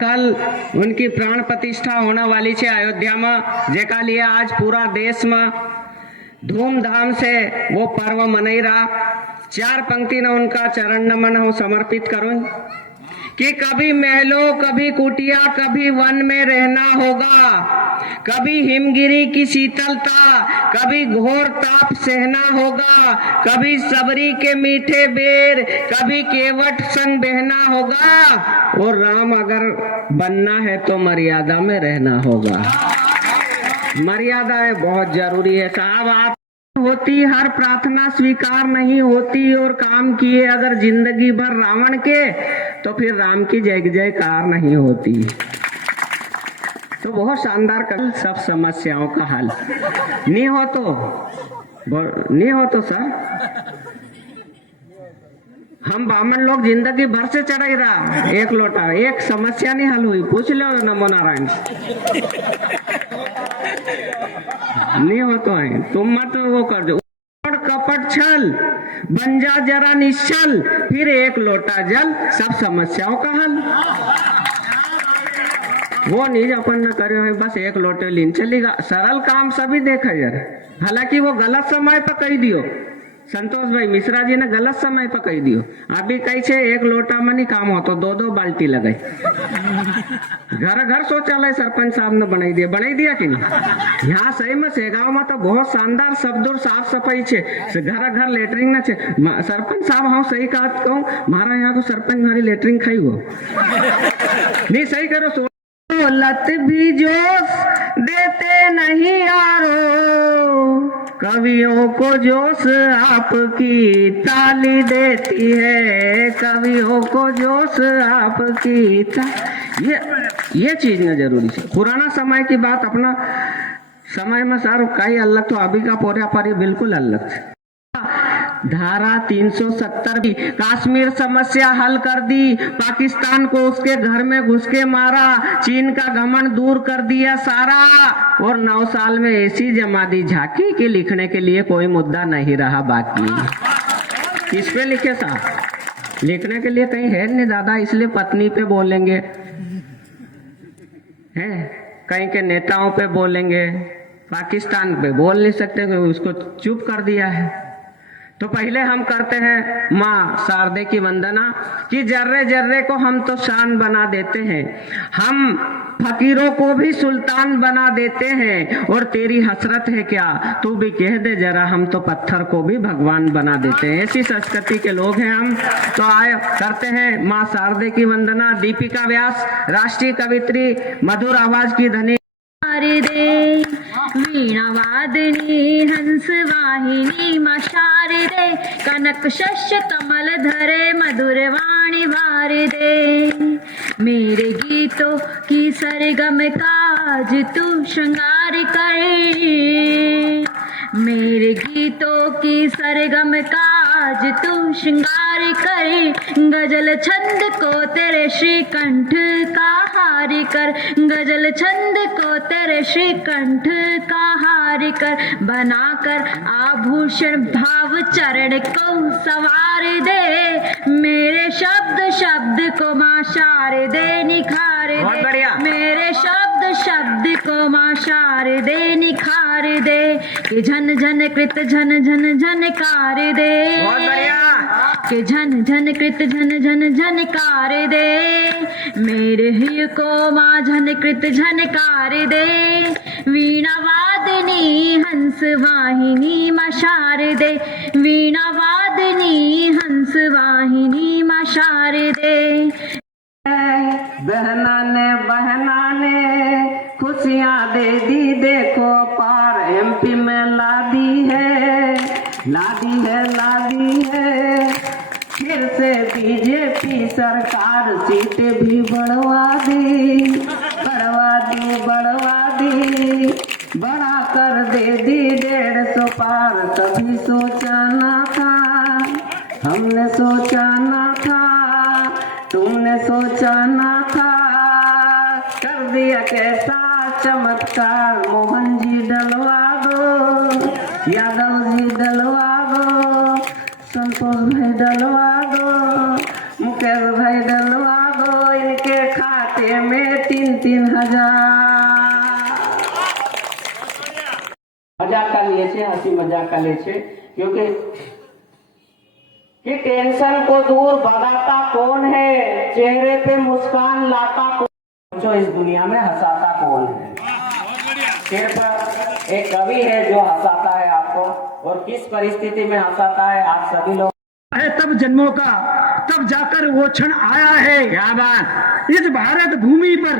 कल उनकी प्राण प्रतिष्ठा होने वाली है अयोध्या में, जेका लिए आज पूरा देश में धूमधाम से वो पर्व मनाई रहा। चार पंक्ति ने उनका चरण नमन हम समर्पित करूं कि कभी महलों, कभी कुटिया, कभी वन में रहना होगा, कभी हिमगिरी की शीतलता, कभी घोर ताप सहना होगा, कभी सबरी के मीठे बेर, कभी केवट संग बहना होगा, और राम अगर बनना है तो मर्यादा में रहना होगा। मर्यादा बहुत जरूरी है साहब। आप होती हर प्रार्थना स्वीकार नहीं होती, और काम किए अगर जिंदगी भर रावण के तो फिर राम की जय जयकार नहीं होती। तो बहुत शानदार कल सब समस्याओं का हल नहीं हो तो सर हम बामन लोग जिंदगी भर से चढ़ाई रहा, एक लोटा एक समस्या नहीं हल हुई। पूछ लो नमो नारायण नहीं हो तो है, तुम मत वो कर दो। कपट छल बन जा जरा निश्चल, फिर एक लोटा जल सब समस्याओं का हल। वो नहीं अपन न करे है, बस एक लोटे लीन चलेगा। सरल काम सभी देखा यार, हालांकि वो गलत समय पर कही दियो। संतोष भाई मिश्रा जी ने गलत समय पर कही दियो। अभी कही छे एक लोटा में नहीं काम हो तो दो दो बाल्टी लगाई। घर घर शौचालय सरपंच साहब ने बनाई दिया कि नहीं। यहाँ सही में सेगांव में तो बहुत शानदार शब्द और साफ सफाई छे, घर घर लेटरिंग न छे। सरपंच साहब हाँ सही कहूँ, मारा यहाँ को सरपंच मारी लेटरिंग खाई हो नहीं सही करो। लत भी जोश देते नहीं यारो, कवियों को जोश आपकी ताली देती है, कवियों को जोश आपकी ये चीज न जरूरी है। पुराना समय की बात अपना समय में सर कई अलग, तो अभी का पोरिया पारी बिल्कुल अलग है। धारा 370 भी कश्मीर समस्या हल कर दी, पाकिस्तान को उसके घर में घुस के मारा, चीन का घमंड दूर कर दिया सारा, और 9 साल में ऐसी जमा दी झांकी कि लिखने के लिए कोई मुद्दा नहीं रहा बाकी। किस पे लिखे साहब? लिखने के लिए कहीं है नहीं दादा, इसलिए पत्नी पे बोलेंगे, है कहीं के नेताओं पे बोलेंगे, पाकिस्तान पे बोल नहीं सकते, उसको चुप कर दिया है। तो पहले हम करते हैं माँ शारदे की वंदना कि जर्रे जर्रे को हम तो शान बना देते हैं, हम फकीरों को भी सुल्तान बना देते हैं, और तेरी हसरत है क्या तू भी कह दे जरा, हम तो पत्थर को भी भगवान बना देते हैं। ऐसी संस्कृति के लोग हैं हम। तो आए करते हैं माँ शारदे की वंदना। दीपिका व्यास राष्ट्रीय कवित्री, मधुर आवाज की धनी दे, वीणा वादिनी हंस वाहिनी मां शारदे, कनक शस्य कमल धरे मधुर वाणी वारिदे। मेरे गीतों की सरगम काज तू श्रृंगार करे, मेरे गीतों की सरगम काज तू श्रृंगार करे, गजल छंद को तेरे श्रीकंठ का हारी कर, गजल छंद को तेरे श्रीकंठ का हारी कर, बनाकर आभूषण भाव चरण को सवार दे, मेरे शब्द शब्द को मां शारदे निखार दे, मेरे शब्द शब्द को मां शारदे निखार दे, कि झन झन कृत झन झन झनकार दे, कि झन झन कृत झन झन झनकार दे, मेरे हिय को मां झन कृत झनकार दे, वीणा वादिनी हंस वाहिनी मां शारदे, वीणा वादिनी हंस वाहिनी मां शारदे। बहना ने खुशियाँ दे दी, देखो पार एमपी में लादी है, लादी है, लादी है, फिर से बीजेपी सरकार सीटें भी बढ़वा दी, बढ़वा दी, बढ़वा दी, बढ़ा कर दे दी 150 पार। कभी सोचा ना था, हमने सोचा ना था, तुमने सोचा ना था, कर दिया कैसा चमत्कार। मोहन जी डलवा दो, यादव जी डलवा दो, संतोष भाई डलवा दो, मुकेश भाई डलवा दो, इनके खाते खाते में 3-3 हजार मजा लिए छे, हंसी मजाक लिए छे, क्योंकि कि टेंशन को दूर भगाता कौन है, चेहरे पे मुस्कान लाता कौन, जो इस दुनिया में हंसाता कौन है। सिर्फ एक कवि है जो हंसाता है आपको, और किस परिस्थिति में हंसाता है आप सभी लोग है तब जन्मों का, तब जाकर वो क्षण आया है। क्या बात, इस भारत भूमि पर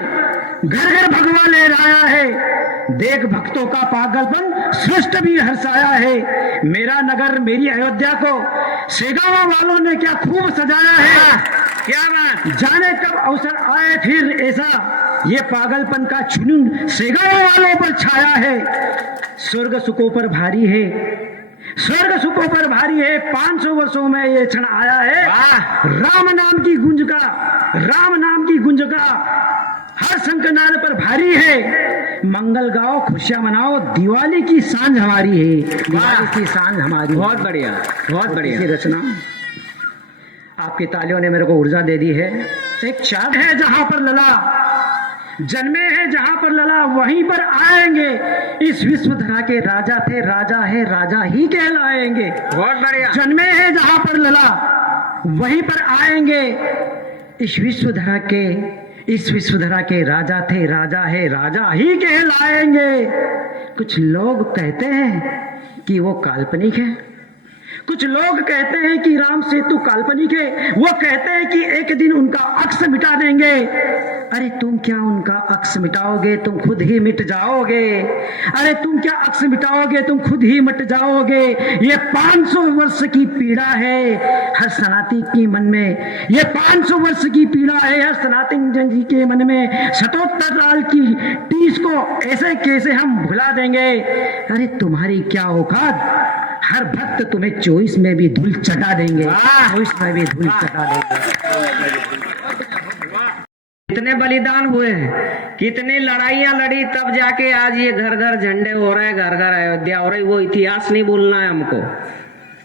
घर घर भगवा लहराया है। देख भक्तों का पागलपन सृष्ट भी हर्षाया है। मेरा नगर मेरी अयोध्या को शेगावा वालों ने क्या खूब सजाया है। क्या बात, जाने कब अवसर आए फिर ऐसा, ये पागलपन का जुनून शेगावा वालों पर छाया है। स्वर्ग सुखों पर भारी है, स्वर्ग सुखों पर भारी है, 500 वर्षों में ये क्षण आया है। राम नाम की गुंज का, राम नाम की गुंज का हर शंखनाद पर भारी है। मंगल गाओ, खुशियां मनाओ, दिवाली की सांझ हमारी है, दिवाली की सांझ हमारी। बहुत बढ़िया, बहुत बढ़िया रचना आपकी तालियों ने मेरे को ऊर्जा दे दी है। एक चाँद है जहां पर लला, जन्मे हैं जहां पर लला, वहीं पर आएंगे। इस विश्व धरा के राजा थे, राजा है, राजा ही कहलाएंगे। बहुत बढ़िया, जन्मे हैं जहां पर लला, वहीं पर आएंगे। इस विश्व धरा के राजा थे, राजा है, राजा ही कहलाएंगे। कुछ लोग कहते हैं कि वो काल्पनिक है, कुछ लोग कहते हैं कि राम सेतु काल्पनिक है। वो कहते हैं कि एक दिन उनका अक्स मिटा देंगे। अरे तुम क्या उनका अक्स मिटाओगे, तुम खुद ही मिट जाओगे। अरे तुम क्या अक्स मिटाओगे, तुम खुद ही मिट जाओगे। ये 500 वर्ष की पीड़ा है हर सनातनी के मन में, ये 500 वर्ष की पीड़ा है हर सनातन जन जी के मन में। 77 साल की टीस को ऐसे कैसे हम भुला देंगे। अरे तुम्हारी क्या औकात, हर भक्त तुम्हें 24 में भी धूल चटा देंगे, 24 में भी धूल चटा देंगे। कितने बलिदान हुए हैं, कितनी लड़ाइयां लड़ी, तब जाके आज ये घर घर झंडे हो रहे हैं, घर घर अयोध्या हो रही। वो इतिहास नहीं भूलना है हमको।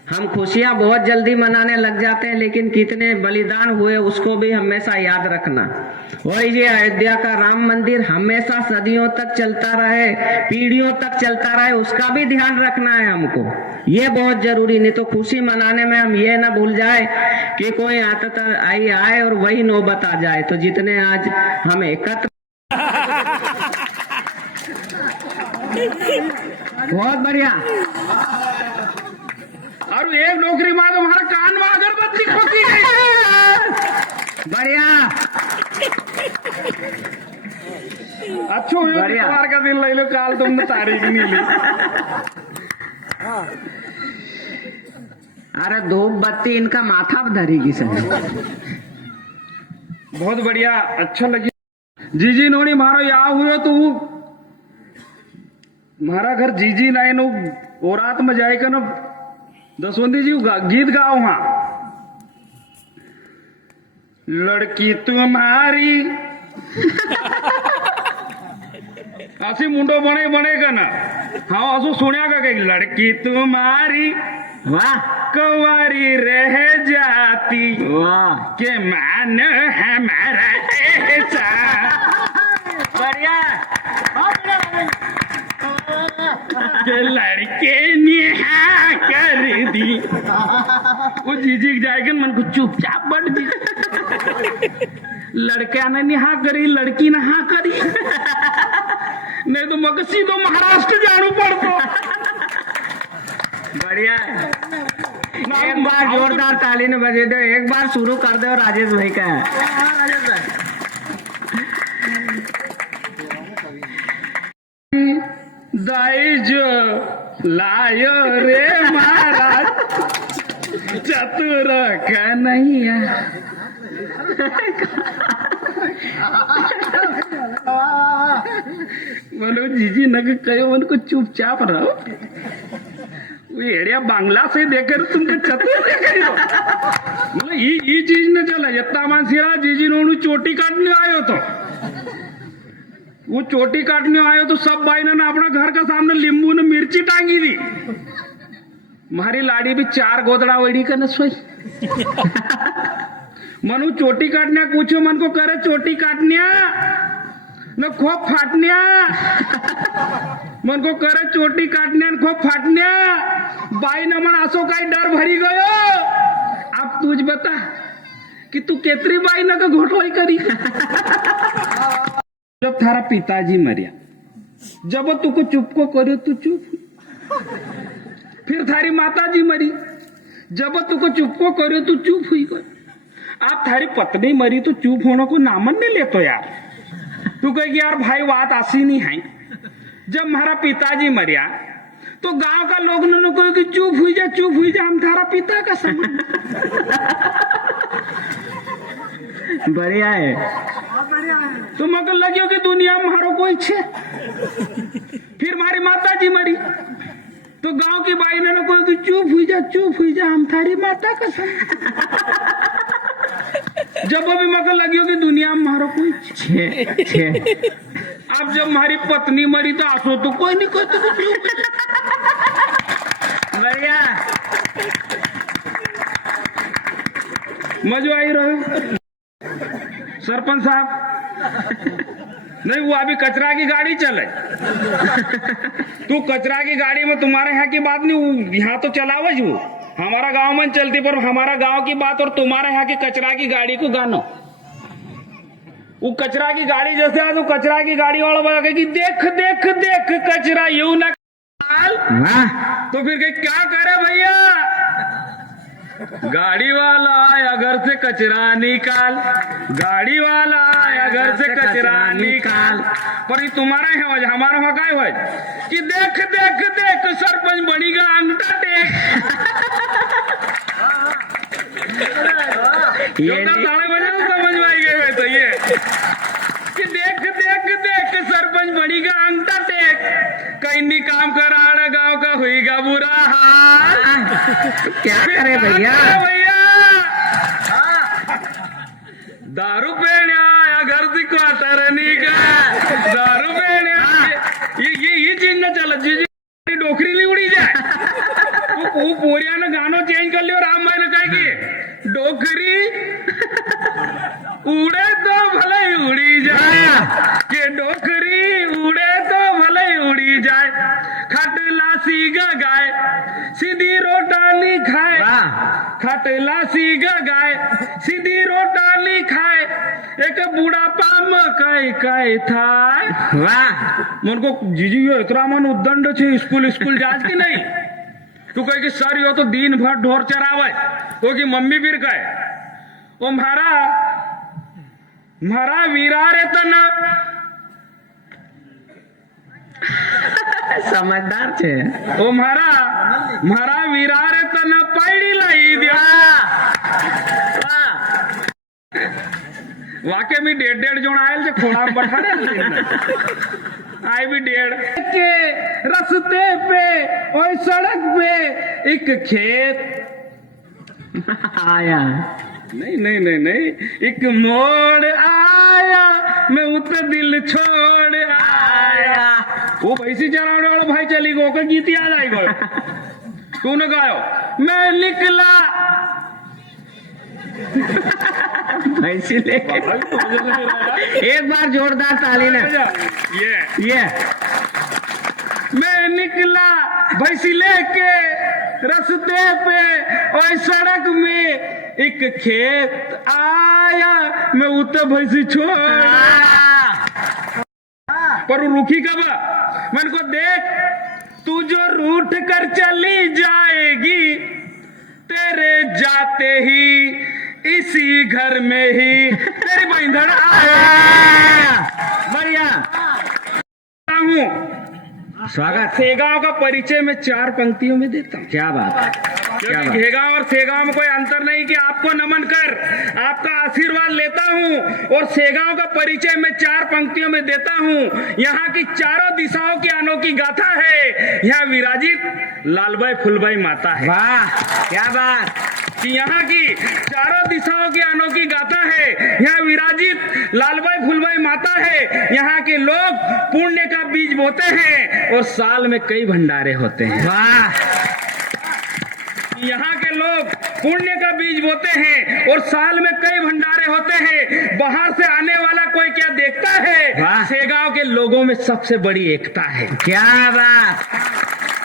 हम खुशियां बहुत जल्दी मनाने लग जाते हैं, लेकिन कितने बलिदान हुए उसको भी हमेशा याद रखना। वही ये अयोध्या का राम मंदिर हमेशा सदियों तक चलता रहे, पीढ़ियों तक चलता रहे, उसका भी ध्यान रखना है हमको। ये बहुत जरूरी, नहीं तो खुशी मनाने में हम ये ना भूल जाए कि कोई आए और वही नौबत आ जाए। तो जितने आज हम एकत्र, बहुत बढ़िया। और एक नौकरी मांग हमारा कान में अगरबत्ती खोती है। बढ़िया, अच्छो बढ़िया। इतवार का दिन ले लो, काल तुमने तारीख नहीं ली। अरे धूप बत्ती इनका माथा धरेगी सर। बहुत बढ़िया, अच्छा लगी। जीजी नोनी मारो या हुए तो मारा घर जीजी नाई नो और रात में जाएगा ना दसवंती जी गीत गाओ। वहां लड़की तुम्हारी ऐसी मुंडो बनेगा ना। हाँ असो सुनिया का कहीं लड़की तुम्हारी वाह कुंवारी रह जाती, वाह, के मान हमारा ऐसा। बढ़िया, के लड़के ने हाँ कर दी। वो जीजी जाएगा मन को चुपचाप बढ़ दी। लड़का ने निहा करी, लड़की ने हाँ करी। नहीं तो मगर सीधो महाराष्ट्र जाना पड़ता। बढ़िया। एक बार जोरदार ताली ने बजे दो, एक बार शुरू कर दो राजेश भाई का। दाइज लायो रे महाराज चतुर कन्हैया। बोलो जीजी नग कहो उनको चुपचाप रहो। वो एरिया बांग्ला से देकर तुमको चतुर देखे मतलब ये चीज न चला। इतना मानसिरा जीजी नो चोटी काटने आयो तो वो चोटी काटने आयो तो सब भाई ने अपना घर का सामने नींबू ने मिर्ची टांगी थी। हमारी लाड़ी भी 4 गोदड़ा वेड़ी का न सोई। मनु चोटी काटण्या पूछो मन को करे चोटी काटण्या न खोप फाटण्या मन को करे चोटी काटण्या न खोप फाटण्या बाई न मन असो काही डर भरी गयो अब तुझ बता कि तू केतरी बाई न का घोटवाई करी जब थारा पिताजी मरिया जब तुको चुप को करो तू चुप फिर थारी माता जी मरी जब तुको चुप को करो तू चुप हुई कर आप थारी पत्नी मरी तो चुप होने को नामन नहीं लेतो यार तू कहेगी यार भाई बात ऐसी नहीं है जब हमारा पिताजी मरिया तो गांव का लोग ने कहो कि चुप हुई जा हम थारा पिता का समान बढ़िया है। तो मगर लगे कि दुनिया में हमारो कोई छे फिर हमारी माता जी मरी तो गांव की बाई ने कहो कि चुप हुई जा हम थारी माता का समान जब अभी मगर लगी कि दुनिया में हमारो कोई छे अब जब हमारी पत्नी मरी तो आंसू तो कोई नहीं कोई तो बढ़िया मजा आई रहे सरपंच साहब नहीं वो अभी कचरा की गाड़ी चले तू कचरा की गाड़ी में तुम्हारे यहाँ की बात नहीं वो यहाँ तो चलावज वो हमारा गांव में चलती पर हमारा गांव की बात और तुम्हारे यहाँ की कचरा की गाड़ी को गानो वो कचरा की गाड़ी जैसे आज वो कचरा की गाड़ी वाला बोला कि देख देख देख कचरा यूं ना तो फिर क्या करे भैया गाड़ी वाला आया घर से कचरा निकाल गाड़ी वाला आया घर से कचरा निकाल पर ये तुम्हारा है वजह हमारा वहां काय हो कि देख देख देख सरपंच बनीगा अंगूठा टेक ये ताले बजे समझ में आई गए तो ये कि देख देख देख सरपंच बनीगा अंगूठा टेक कहीं नहीं काम कराना गांव का हुईगा बुरा हाल क्या करे भैया दारू पीने आया घर से क्वार्टर निकाल दारू पीने ये चीज ना चल जी डोकरी ली उड़ी जाए वो पोरिया ने गानो चेंज कर लियो राम भाई ने कहा कि डोकरी उड़े तो भले ही उड़ी जाए कि डोकरी उड़े तो भले ही उड़ी जाए खटला सीगा गाय सीधी रोटाली खाए खटला सीगा गाय सीधी रोटाली खाए एक बुढ़ापा में कई था वाह मन को जीजी यो इतना मन उद्दंड छे स्कूल जाज की नहीं तू कहे कि सर यो तो दिन भर ढोर चरावे वो की मम्मी फिर कहे वो म्हारा वीरा रे तना समझदार छे ओ म्हारा वीरा रे तना पायडी लाई दिया वाके में 1.5 जोन आयल जे खोड़ा में बैठा रे आई भी 1.5 के रास्ते पे और सड़क पे एक खेत आया नहीं एक मोड़ आया मैं उतर दिल छोड़ आया वो भैंसी चराने वाला भाई चली गो का गीत याद आई गो तूने गायो मैं निकला भैंसी लेके एक बार जोरदार ताली ने ये मैं निकला भैंसी लेके रास्ते पे और सड़क में एक खेत आया मैं उतर भैंसी छोड़ पर रुकी कब मन को देख तू जो रूठ कर चली जाएगी तेरे जाते ही इसी घर में ही तेरी बंधन आया बढ़िया हूँ स्वागत सेगांव का परिचय मैं 4 पंक्तियों में देता हूँ क्या बात क्योंकि घेगांव और सेगांव में कोई अंतर नहीं कि आपको नमन कर आपका आशीर्वाद लेता हूँ और सेगांव का परिचय मैं 4 पंक्तियों में देता हूँ यहाँ की चारों दिशाओं की अनोखी गाथा है यहाँ विराजित लालबाई फुलबाई माता है वाह क्या बात कि यहाँ की चारों दिशाओं की अनोखी गाथा है यहाँ विराजित लालबाई फुलबाई माता है यहाँ के लोग पुण्य का बीज बोते हैं और साल में कई भंडारे होते हैं वाह यहाँ के लोग पुण्य का बीज बोते हैं और साल में कई भंडारे होते हैं। बाहर से आने वाला कोई क्या देखता है? वाह। सेगांव के लोगों में सबसे बड़ी एकता है। क्या बात,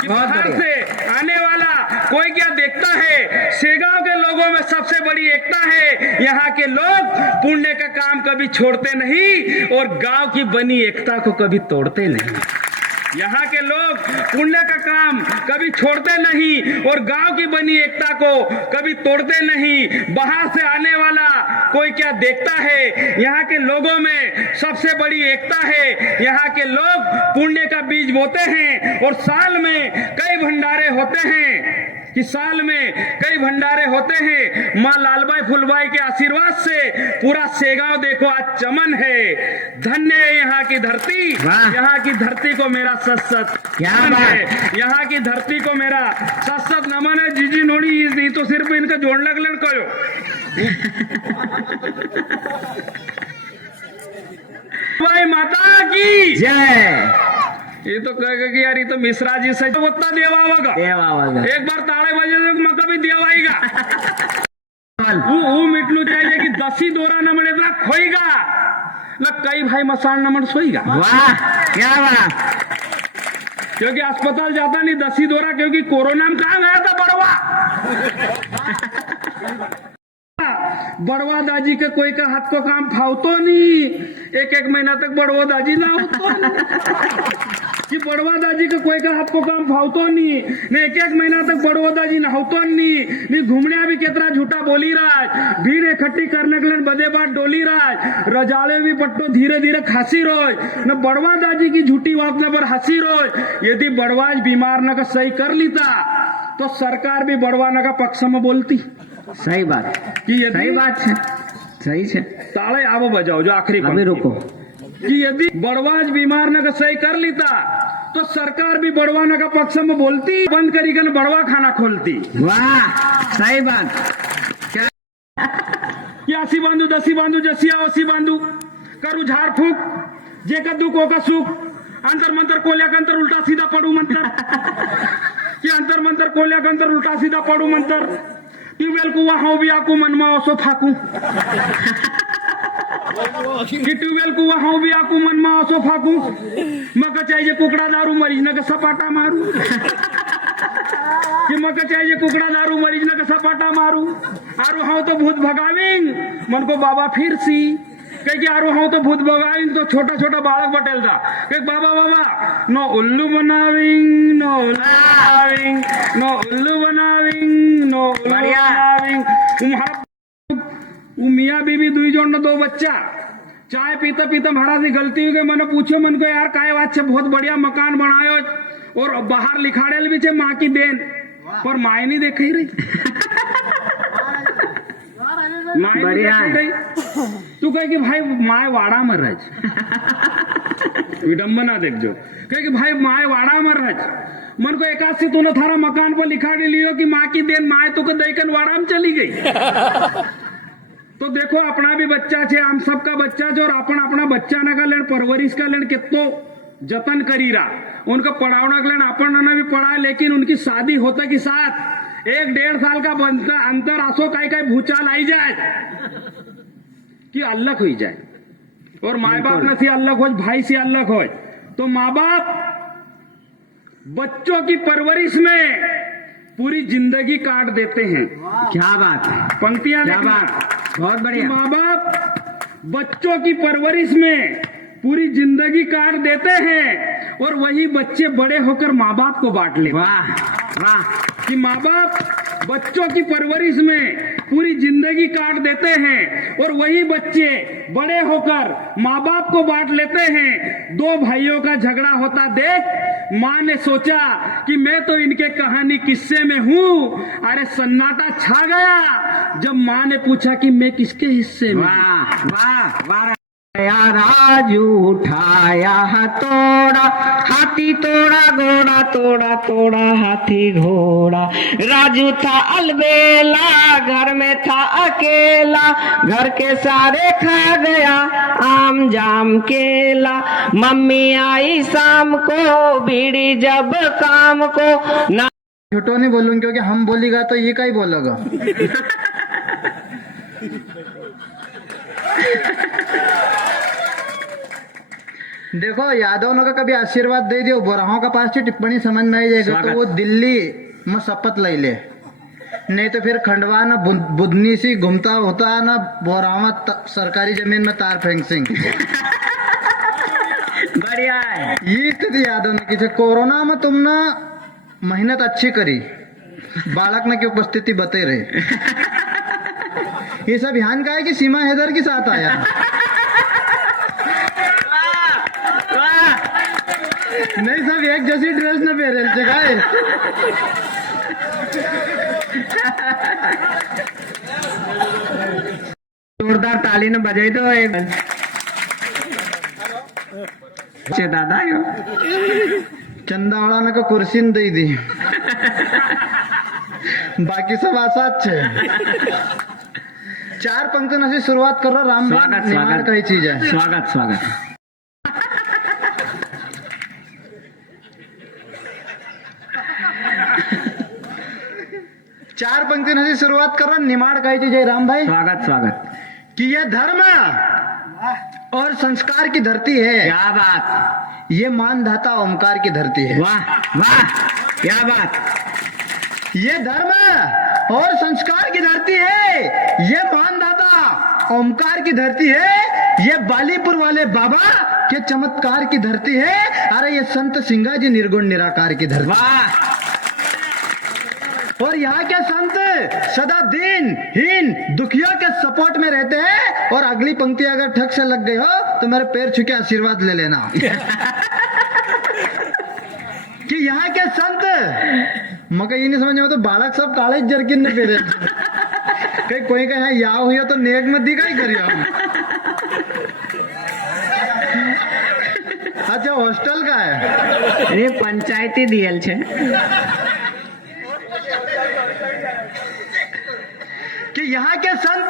कि बहुत बाहर बढ़िया। से आने वाला कोई क्या देखता है? सेगांव के लोगों में सबसे बड़ी एकता है। यहाँ के लोग पुण्य का काम कभी छोड़ते नहीं और गांव की बनी एकता को कभी तोड़ते नहीं। यहाँ के लोग पुण्य का काम कभी छोड़ते नहीं और गांव की बनी एकता को कभी तोड़ते नहीं। बाहर से आने वाला कोई क्या देखता है? यहाँ के लोगों में सबसे बड़ी एकता है। यहाँ के लोग पुण्य का बीज बोते हैं और साल में कई भंडारे होते हैं कि साल में कई भंडारे होते हैं। माँ लालबाई फुलबाई के आशीर्वाद से पूरा सेगांव देखो आज चमन है। धन्य है यहाँ की धरती। वाह। यहाँ की धरती को मेरा सत क्या नमन बात। है। यहाँ की धरती को मेरा सत नमन है। जीजी नोड़ी ये तो सिर्फ इनका जोड़ने के लिए कहो। भाई माता की जय ये तो कहेगा कि यार ये तो मिश्रा जी से तो उतना देवा होगा। एक बार ताड़े बजे मका भी देवा आएगा। वो मिटलू चाहिए कि 10 दोरा नमन इतना खोईगा ना कई भाई मसान नमन सोईगा। वाह, क्या बात, क्योंकि अस्पताल जाता नहीं 10 दोरा, क्योंकि कोरोना में कहाँ गया था बड़वा। बड़वा दाजी के कोई का हाथ को काम फावतो नहीं। एक महीना तक बड़वा दाजी ना होतो कि बड़वा दाजी के कोई का हाथ को काम फावतो नहीं। ने एक महीना तक बड़वा दाजी नहावतो नहीं घूमने भी कितना झूठा बोली राज। भीड़ इकट्ठी करने के लिए बदे बात डोली राज। रजाले भी पट्टो धीरे धीरे खांसी रोज न बड़वा दाजी की झूठी वाक पर हंसी रोज। यदि बड़वाज बीमार न का सही कर लीता तो सरकार भी बड़वा न का पक्ष में बोलती। सही बात, कि यदि सही बात है, सही है। ताले आवो बजाओ जो आखिरी अभी रुको। कि यदि बड़वाज बीमार न का सही कर लेता तो सरकार भी बड़वा न का पक्ष में बोलती। बंद करी कर बड़वा खाना खोलती। वाह, सही बात, कि आसी बांधू दसी बांधू जसिया ओसी बांधू करू झाड़ फूक जे कद्दू को का सुख अंतर मंतर कोल्या कंतर उल्टा सीधा पड़ू मंतर। कि अंतर मंतर कोल्या कंतर उल्टा सीधा पड़ू मंतर। ट्यूबवेल कुआ हो भी आकू मनमा ओसो फाकू। कि ट्यूबवेल कुआ हो भी आकू मनमा ओसो फाकू। मका चाहिए कुकड़ा दारू मरीज न का सपाटा मारू। कि मका चाहिए कुकड़ा दारू मरीज न का सपाटा मारू। आरू हाँ तो भूत भगाविंग मन को बाबा फिर सी कहीं आरू हाँ तो भूत भगाविंग तो छोटा छोटा बालक बटेल था कहीं बाबा बाबा नो उल्लू बनाविंग नो उल्लू बनाविंग नो उल्लू बनाविंग नो उल्लू बनाविंग। मियाँ बीबी दुई जोड़ दो बच्चा चाय पीता पीता महाराज की गलती हो गई। मैंने पूछो मन को यार काय बात से बहुत बढ़िया मकान बनायो और बाहर लिखाड़े भी छे माँ की देन पर माए नहीं देख ही रही। माए नहीं देख रही। तू कहे कि भाई माए वाड़ा मर रहा विडम्बना देख जो कहे कि भाई माए वाड़ा मर रहा मन को एकाद से तूने थारा मकान पर लिखाड़ी लियो कि माँ की देन माए तो देखन वाड़ा में चली गई। तो देखो अपना भी बच्चा है हम सबका बच्चा है और अपन अपना बच्चा न का लेन परवरिश का लेन कितो जतन करी रहा उनका पढ़ावना का लेन अपन ना भी पढ़ा लेकिन उनकी शादी होता के साथ 1-1.5 साल का अंतर आसो का भूचाल आई जाए कि अलग हो जाए और माँ बाप न से अलग हो भाई से अलग हो तो माँ बाप बच्चों की परवरिश में पूरी जिंदगी काट देते हैं। क्या बात है, पंक्तियां क्या देखना। बात, बहुत बढ़िया। माँ बाप बच्चों की परवरिश में पूरी जिंदगी काट देते हैं और वही बच्चे बड़े होकर माँ बाप को बांट लेते। वाह वाह, कि माँ बाप बच्चों की परवरिश में पूरी जिंदगी काट देते हैं और वही बच्चे बड़े होकर माँ बाप को बांट लेते हैं। 2 भाइयों का झगड़ा होता देख माँ ने सोचा कि मैं तो इनके कहानी किस्से में हूँ। अरे सन्नाटा छा गया जब माँ ने पूछा कि मैं किसके हिस्से में। वाह वाह वाह। राजू उठाया हथौड़ा हाथी तोड़ा घोड़ा तोड़ा तोड़ा हाथी घोड़ा। राजू था अलबेला घर में था अकेला घर के सारे खा गया आम जाम केला। मम्मी आई शाम को बीड़ी जब काम को ना झूठो नहीं बोलूंगा क्योंकि हम बोलेगा तो ये का ही बोलेगा। देखो यादव ने का कभी आशीर्वाद दे दियो, बोराहों का पास से टिप्पणी समझ में आई जाएगा तो वो दिल्ली में शपथ ले ले, नहीं तो फिर खंडवा ना बुधनी सी घूमता होता ना बोरावा सरकारी जमीन में तार फेंक सिंह। बढ़िया है। ये स्थिति यादव ने की कोरोना में तुमने मेहनत अच्छी करी, बालक ने की उपस्थिति बते रहे। ये सब ध्यान का है कि सीमा हैदर के साथ आया। नहीं सब एक जैसी ड्रेस न पहरे जगह। जोरदार ताली ने बजाई तो एक दादा यो चंदावाड़ा ने को कुर्सी न दे दी। बाकी सब आसाद छे। 4 पंक्ति से शुरुआत करो। राम स्वागत निर्माण कई चीज है। स्वागत स्वागत। चार पंक्ति से शुरुआत करो। निमाड़ कही चीज है राम भाई। स्वागत स्वागत। कि यह धर्म और संस्कार की धरती है। क्या बात। ये मानधाता ओमकार की धरती है। वाह वाह क्या बात। ये धर्म और संस्कार की धरती है, ये मानदाता ओमकार की धरती है, ये बालीपुर वाले बाबा के चमत्कार की धरती है। अरे ये संत सिंगा जी निर्गुण निराकार की धरती। वाह। और यहाँ के संत सदा दीनहीन दुखियों के सपोर्ट में रहते हैं। और अगली पंक्ति अगर ठग से लग गई हो तो मेरे पैर छू के आशीर्वाद ले लेना। कि यहाँ के संत मगर ये नहीं समझ में तो बालक सब काले जर्किन ने पेरे। कहीं कोई का यहाँ या हुई तो नेक में दिखाई करियो। अच्छा हॉस्टल का है। ये पंचायती दियल छे। कि यहाँ के संत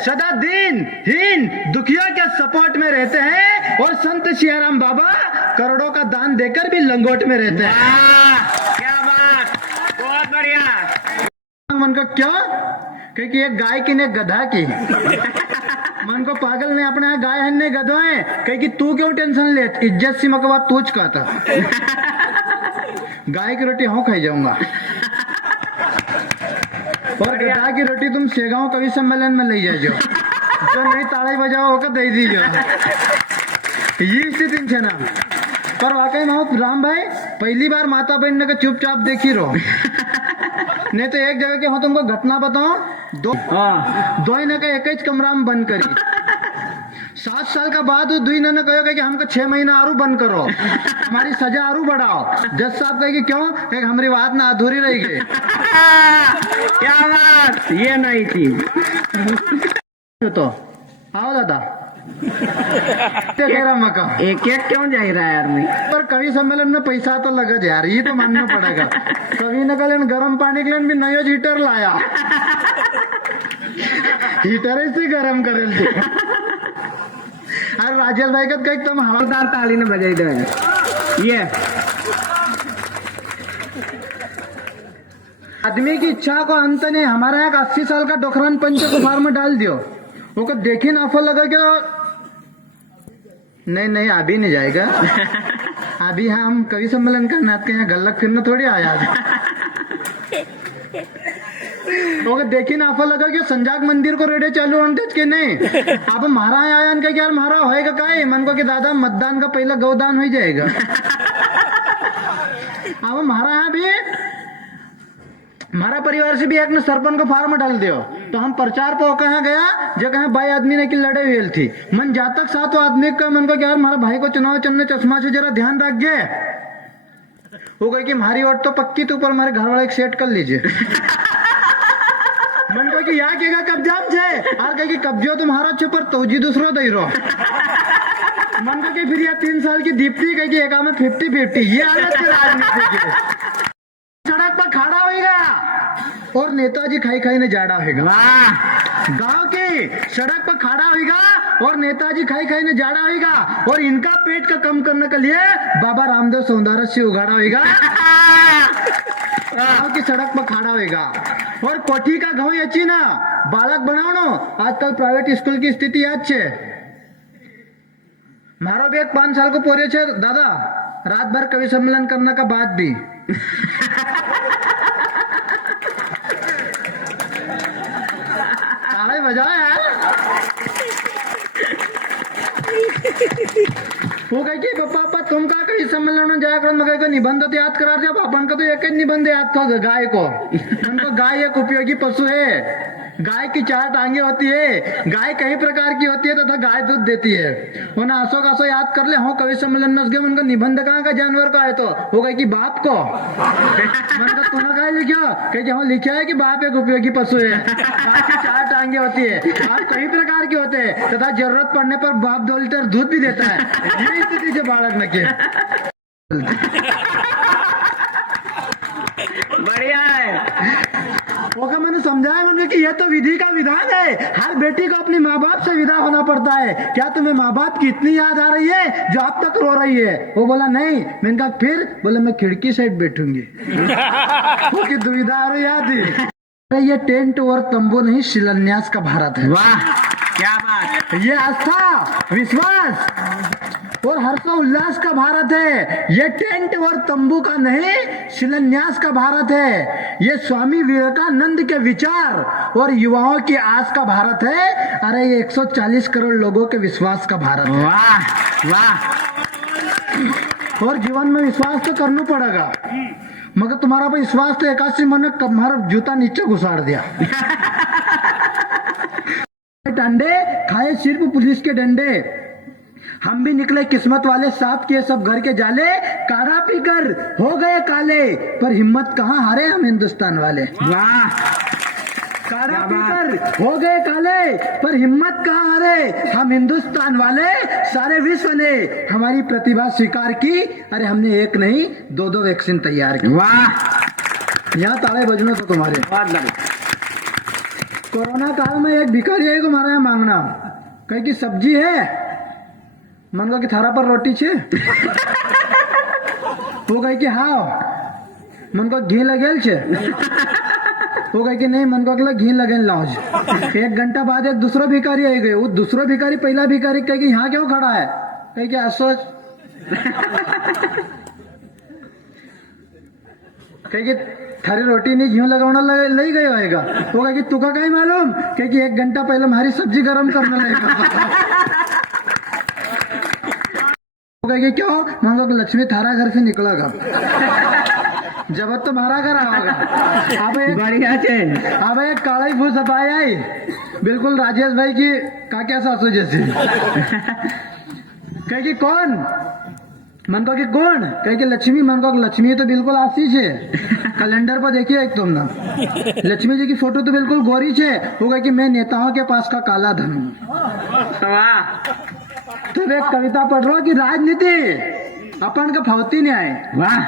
सदा दीनहीन दुखियों के सपोर्ट में रहते हैं। और संत सियाराम बाबा करोड़ों का दान देकर भी लंगोट में रहते हैं। वाह क्या बात। बहुत बढ़िया। मन को क्यों? क्योंकि एक गाय की ने गधा की। मन को पागल ने अपने यहाँ गाय है ने गधो है। कहीं कि तू क्यों टेंशन ले, इज्जत सी मकवा तूच का था। गाय की रोटी हाँ खाई जाऊंगा। और गधा की रोटी तुम शेगांव कवि सम्मेलन में ले जाओ। जो नहीं ताड़ी बजाओ होकर दे दीजिए। ये स्थिति है ना। पर वाकई में राम भाई पहली बार माता बहन ने चुपचाप देखी रहो। नहीं तो एक जगह के हो तुमको घटना बताओ। दो ने का एक ही कमरा में बंद करी। 7 साल का बाद दुई ने कहो कि हमको 6 महीना आरू बंद करो, हमारी सजा आरू बढ़ाओ। जज साहब कहे कि क्यों? कहे हमारी बात ना अधूरी रह गई। क्या बात। ये नहीं थी तो आओ दादा। तेरा मका एक एक क्यों जा रहा है आदमी। पर कवि सम्मेलन में पैसा तो लगा यार, ये तो मानना पड़ेगा। कवि ने कल गर्म पानी के लिए भी नयो हीटर लाया। हीटर से गर्म करे। अरे राजेल भाई का एकदम हवादार ताली ने बजाई दो। ये आदमी की इच्छा को अंत नहीं। हमारा यहाँ 80 साल का डोखरान पंच को फार्म में डाल दियो। वो को देखी नाफा लगा के नहीं अभी नहीं जाएगा। अभी हम कवि सम्मेलन का नाथ के यहाँ गल्लक फिरना थोड़ी आया। वो देखी नाफा लगा कि संजाग मंदिर को रेडियो चालू होने के नहीं। अब हमारा आया कि यार हमारा होएगा काय मन को कि दादा मतदान का पहला गौदान हो जाएगा। अब हमारा यहाँ भी हमारा परिवार से भी एक ने सरपंच को फार्म डाल दियो। तो हम प्रचार पर कहाँ गया जो कहा भाई आदमी ने की लड़े हुए थी। मन जातक साथ आदमी का मन को यार हमारा भाई को चुनाव चलने चश्मा से जरा ध्यान रखिए। वो कहे कि हमारी वोट तो पक्की तो ऊपर हमारे घर वाला एक सेट कर लीजिए। मन को कि यहाँ केगा कब्जाम छे और कहे कि कब्जो तुम्हारा छे पर तोजी दूसरो दे रहो। मन को कि फिर यह 3 साल की दीप्ति कहे कि एक में 50-50 ये हालत है राजनीति की। सड़क पर खड़ा होगा और नेताजी खाई खाई ने जाड़ा होगा। गांव की सड़क पर खड़ा होगा और नेताजी खाई खाई ने जाड़ा होगा। और इनका पेट का कम करने के लिए बाबा रामदेव सौंदर्य से उगाड़ा होगा। गाव की सड़क पर खाड़ा होएगा और कोठी का घઉં याची ना बालक बनावनो आजकल प्राइवेट स्कूल की स्थिति याद छे मारो भी एक 5 साल को पोर्यो छे दादा रात भर कवि सम्मेलन करने का बाद भी ताले बजाओ यार वो कहे कि पप्पा तुम का कहीं सम्मेलन में जाया करो मगर को निबंध तो याद करा दिया अपन को तो एक ही निबंध याद था गाय को उनको गाय एक उपयोगी पशु है गाय की 4 टांगे होती है गाय कई प्रकार की होती है तथा गाय दूध देती है वो ना आसो कासो याद कर ले हो कवि सम्मेलन में गए उनको निबंध कहाँ का जानवर का है तो वो कहे कि बाप को मैंने तूने कहा लिखा कहे हाँ लिखा है कि बाप एक उपयोगी पशु है गाय की 4 टांगे होती है आप कई प्रकार के होते हैं तथा जरूरत पड़ने पर बाप दौलते दूध भी देता है ये स्थिति से बालक न के बढ़िया है। वो का मैंने समझाया मैंने कि ये तो विधि का विधान है हर बेटी को अपनी माँ बाप से विदा होना पड़ता है क्या तुम्हें माँ बाप की इतनी याद आ रही है जो अब तक रो रही है वो बोला नहीं मैंने कहा फिर बोले मैं खिड़की साइड बैठूंगी वो की दुविधा आ रही याद है अरे ये टेंट और तंबू नहीं शिलान्यास का भारत है वाह क्या बात। ये आस्था विश्वास और हर्षोल्लास का भारत है ये टेंट और तंबू का नहीं शिलान्यास का भारत है ये स्वामी विवेकानंद के विचार और युवाओं की आस का भारत है अरे ये 140 करोड़ लोगों के विश्वास का भारत है वाह वाह। और जीवन में विश्वास तो करना पड़ेगा मगर तुम्हारा पर विश्वास तो 81 मन तुम्हारा जूता नीचे घुसाड़ दिया डंडे खाए सिर्फ पुलिस के डंडे हम भी निकले किस्मत वाले साथ किए सब घर के जाले काढ़ा पीकर हो गए काले पर हिम्मत कहाँ हारे हम हिंदुस्तान वाले वाह काढ़ा पीकर हो गए काले पर हिम्मत कहाँ हारे हम हिंदुस्तान वाले सारे विश्व ने हमारी प्रतिभा स्वीकार की अरे हमने एक नहीं 2 वैक्सीन तैयार की वाह। यहाँ ताले बजनो तो तुम्हारे बहुत बढ़िया। कोरोना काल में एक भिखारी है हमारे यहाँ मांगना कहीं की सब्जी है मन को कि थारा पर रोटी छे वो कहे कि हाँ मन को घी लगेल छे वो कहे कि नहीं मन को अगला घी लगेल लाओ 1 घंटा बाद एक दूसरा भिखारी आई गए वो दूसरा भिखारी पहला भिखारी कहे कि यहाँ क्यों खड़ा है कहे कि असोच कहे कि थारी रोटी नहीं घी लगाना ले गए होएगा वो कहे कि तुका कहीं मालूम कहे कि 1 घंटा पहले हमारी सब्जी गर्म करना लगेगा वो कहे कि क्यों मांगो कि लक्ष्मी थारा घर से निकलेगा जब तुम्हारा घर आओगा अब बढ़िया छे। अब एक काली फूल सफाई आई बिल्कुल राजेश भाई की काक्या सासू जैसी कहे कि कौन मन को कि कौन कहे कि लक्ष्मी मन को लक्ष्मी तो बिल्कुल आशीष है कैलेंडर पर देखिए एक तुम ना लक्ष्मी जी की फोटो तो बिल्कुल गोरी छे वो कहे कि मैं नेताओं के पास का काला धन हूँ वाह तो एक कविता पढ़ रहा कि राजनीति अपन का फावती नहीं आए वाह।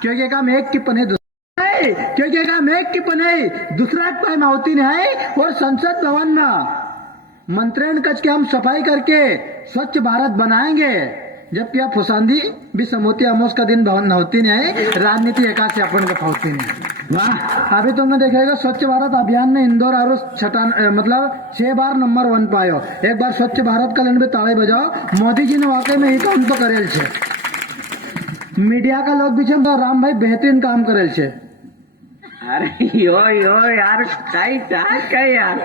क्योंकि काम एक की पने क्योंकि काम एक की पने दूसरा पाए मावती नहीं आए और संसद भवन में मंत्रण कच के हम सफाई करके स्वच्छ भारत बनाएंगे जबकि आप फुसांदी भी समोती आमोस का दिन भवन होती नहीं है राजनीति एकासी अपन का फावती नहीं वाह। अभी तुमने देखेगा स्वच्छ भारत अभियान में इंदौर और मतलब 6 बार नंबर 1 पायो एक बार स्वच्छ भारत कैलेंडर में ताले बजाओ मोदी जी ने वाकई में ही काम तो करेल छे मीडिया का लोग भी छे राम भाई बेहतरीन काम करेल छे अरे यो यार कई यार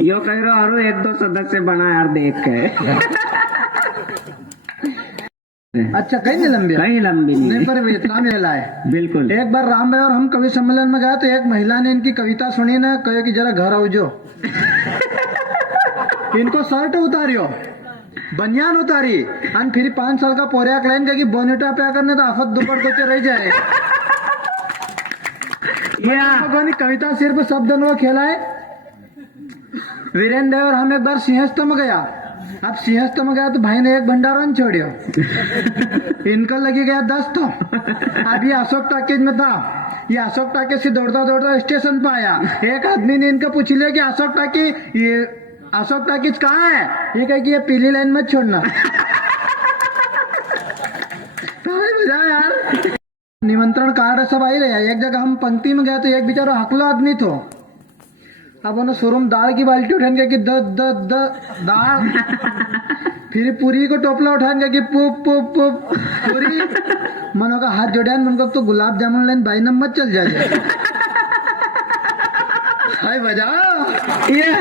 यो कह रहा और 1-2 सदस्य बना यार देख के अच्छा कहीं नहीं लंबी कहीं लंबी नहीं पर इतना मेला है बिल्कुल। एक बार राम भाई और हम कवि सम्मेलन में गए तो एक महिला ने इनकी कविता सुनी ना कहे कि जरा घर आओ जो इनको शर्ट उतारियो बनियान उतारी और फिर 5 साल का पोरिया क्लाइन कहे कि बोनेटा पे करने तो आफत दुपट को रह जाए भगवान कविता सिर्फ शब्द को खेला है वीरेंद्र और हम एक बार सिंहस्थ में गया अब सिंहस्थ में गया तो भाई ने एक भंडारण छोड़ियो इनका लगी गया 10 तो अब ये अशोक टाकेज में था ये अशोक टाकेज से दौड़ता दौड़ता स्टेशन पे आया एक आदमी ने इनका पूछ लिया कि अशोक टाकेज कहाँ है ये कहे कि ये पीली लाइन मत छोड़ना यार निमंत्रण कार्ड सब आई रहे। एक जगह हम पंक्ति में गए तो एक बेचारा हकलो आदमी थो। अब उन्होंने शोरूम दाल की बाल्टी उठान के कि द द द दाल, फिर पूरी को टोपला उठान के कि पुप पुप पुप पूरी। मनो का हाथ जोड़ान मन को तो गुलाब जामुन लाइन भाई नंबर चल जाए। हाय बजा ये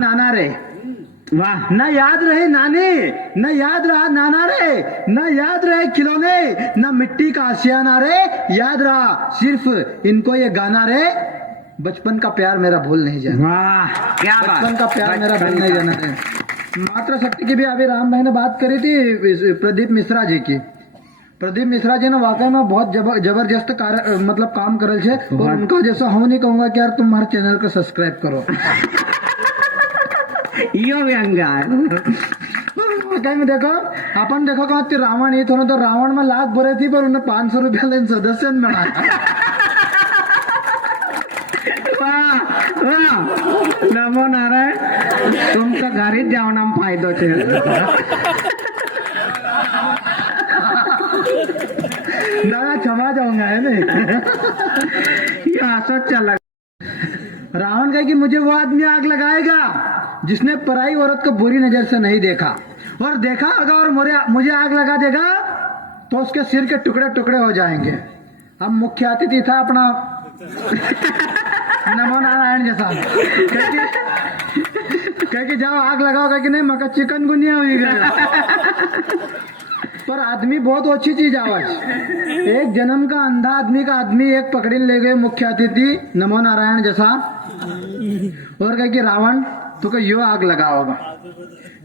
नाना रे, वाह, न याद रहे नानी, न याद रहा नाना रे, न याद रहे खिलौने, न मिट्टी का आशियाना रे, याद रहा सिर्फ इनको ये गाना रे, बचपन का प्यार मेरा भूल नहीं जाना। वाह क्या बात, बचपन का प्यार मेरा भूल नहीं जाना रे। मातृ शक्ति की भी अभी राम भाई ने बात करी थी प्रदीप मिश्रा जी की। प्रदीप मिश्रा जी ने वाकई में बहुत जबरदस्त मतलब काम करल छे। और उनका जैसा हम नहीं कहूंगा कि यार तुम हमारे चैनल को सब्सक्राइब करो। यो व्यंगा वाकई में देखो, अपन देखो कहा रावण ये थोड़ा तो रावण में लाख भरे थी पर उन्हें 500 रुपया लेन सदस्य में बनाया। वाह वाह, नमो नारायण, तुमका घरी जाओ ना फायदो छे। दादा क्षमा जाऊंगा है नहीं। ये आसो चला। रावण कहे कि मुझे वो आदमी आग लगाएगा जिसने पराई औरत को बुरी नजर से नहीं देखा, और देखा होगा और मुझे आग लगा देगा तो उसके सिर के टुकड़े टुकड़े हो जाएंगे। अब मुख्य अतिथि था अपना नमो नारायण जैसा, कह कि जाओ आग लगाओगे कि नहीं, मगर चिकनगुनिया हुई गया। पर आदमी बहुत अच्छी चीज आवाज। एक जन्म का अंधा आदमी का आदमी एक पकड़ी ले गए मुख्य अतिथि नमो नारायण जैसा, और कहे कि रावण तो कहीं यो आग लगाओगा,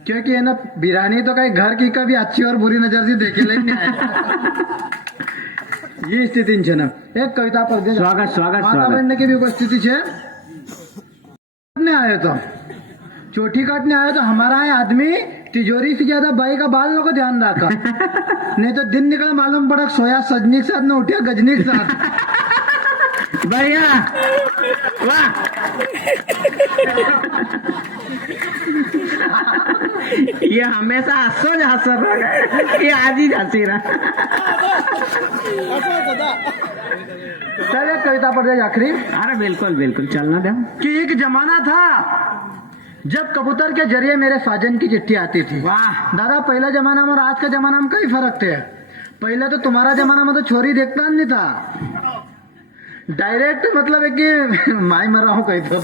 क्योंकि है ना बिरानी तो कहीं घर की कभी अच्छी और बुरी नजर से देखे नहीं आए। ये स्थिति है ना। एक कविता पर दे स्वागत स्वागत माता स्वागत। बहन की भी उपस्थिति है। काटने आए तो चोटी काटने आए तो हमारा है आदमी तिजोरी से ज्यादा बाई का बाल को ध्यान रखा। नहीं तो दिन निकल मालूम पड़ा सोया सजनी के साथ न उठिया गजनी के साथ। बढ़िया वाह। ये हमेशा हंसो हंसो रहा, ये आज ही हंसी रहा। चल एक कविता पर दे आखिरी। अरे बिल्कुल बिल्कुल, चलना दे। कि एक जमाना था जब कबूतर के जरिए मेरे साजन की चिट्ठी आती थी। वाह दादा, पहला जमाना में और आज का जमाना में कई फर्क थे। पहले तो तुम्हारा जमाना में तो छोरी देखता नहीं था, डायरेक्ट मतलब है कि माई मरा हूँ कहीं तो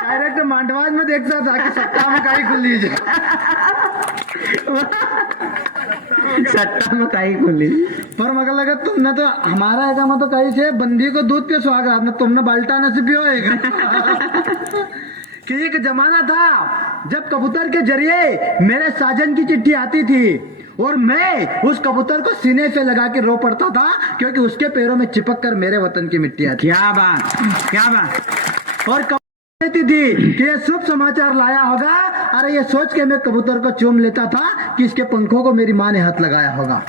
डायरेक्ट मांडवाज में देखता था कि सप्ताह में काई खुली जाए। सट्टा में काई खुली। पर मगर लगा तुमने तो हमारा एक तो कहीं से बंदी को दूध पे सुहाग रहा, तुमने बाल्टा नसीब पियो कि एक जमाना था जब कबूतर के जरिए मेरे साजन की चिट्ठी आती थी और मैं उस कबूतर को सीने से लगा के रो पड़ता था, क्योंकि उसके पैरों में चिपक कर मेरे वतन की मिट्टी आती। क्या बात क्या बात। और कहती थी कि ये शुभ समाचार लाया होगा। अरे ये सोच के मैं कबूतर को चूम लेता था कि इसके पंखों को मेरी माँ ने हाथ लगाया होगा।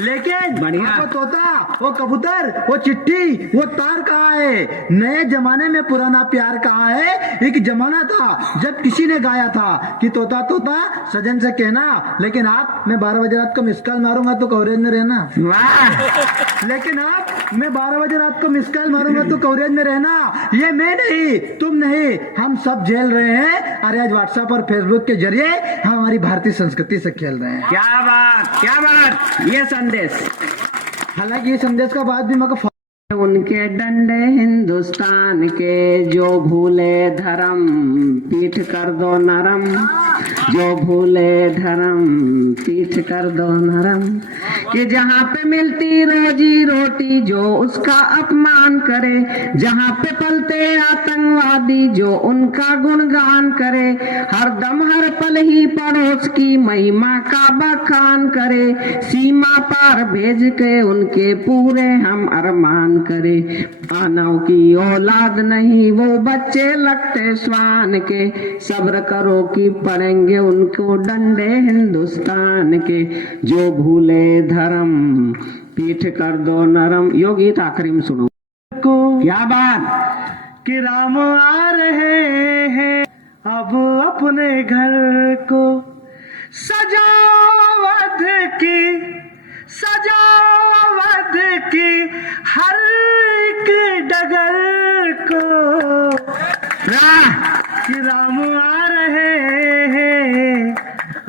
लेकिन बढ़िया। वो तोता, वो कबूतर, वो चिट्ठी, वो तार कहाँ है? नए जमाने में पुराना प्यार कहाँ है? एक जमाना था जब किसी ने गाया था कि तोता तोता सजन से कहना, लेकिन आप मैं 12 बजे रात को मिस कॉल मारूंगा तो कवरेज में रहना। वाह। लेकिन आप मैं 12 बजे रात को मिस कॉल मारूंगा तो कवरेज में रहना। ये मैं नहीं, तुम नहीं, हम सब झेल रहे हैं। अरे आज व्हाट्सएप और फेसबुक के जरिए हम हमारी भारतीय संस्कृति से खेल रहे हैं। क्या बात क्या बात। ये संदेश, हालांकि ये संदेश का बाद भी मगर उनके डंडे हिंदुस्तान के, जो भूले धर्म पीठ कर दो नरम, जो भूले धर्म पीठ कर दो नरम। कि जहाँ पे मिलती रोजी रोटी जो उसका अपमान करे, जहाँ पे पलते आतंकवादी जो उनका गुणगान करे, हर दम हर पल ही पड़ोस की महिमा का बखान करे, सीमा पार भेज के उनके पूरे हम अरमान करे। मानव की औलाद नहीं वो बच्चे लगते स्वान के, सब्र करो कि पड़ेंगे उनको डंडे हिंदुस्तान के, जो भूले धर्म पीठ कर दो नरम। यो गीत आखिरी में सुनो। को क्या बात। कि राम आ रहे हैं अब अपने घर को सजावट की हर एक डगर को कि राम आ रहे हैं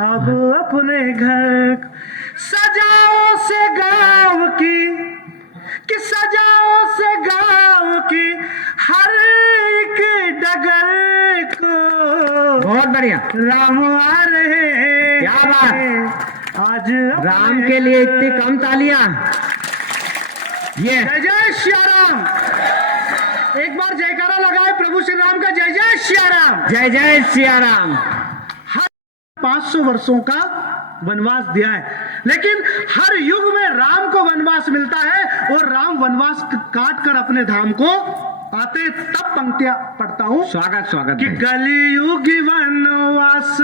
अब अपने घर को। सजाओ से गाँव की कि सजाओ से गाँव की हर एक डगर को बहुत बढ़िया, राम आ रहे हैं। क्या बात, आज राम के लिए इतनी कम तालियां। ये जय जय श्री राम। एक बार जयकारा लगाए प्रभु श्री राम का। जय जय श्री राम। जय जय सिया राम। 500 वर्षों का वनवास दिया है, लेकिन हर युग में राम को वनवास मिलता है और राम वनवास काट कर अपने धाम को आते। तब पंक्तियां पढ़ता हूं स्वागत स्वागत कि भाई। कलियुगी वनवास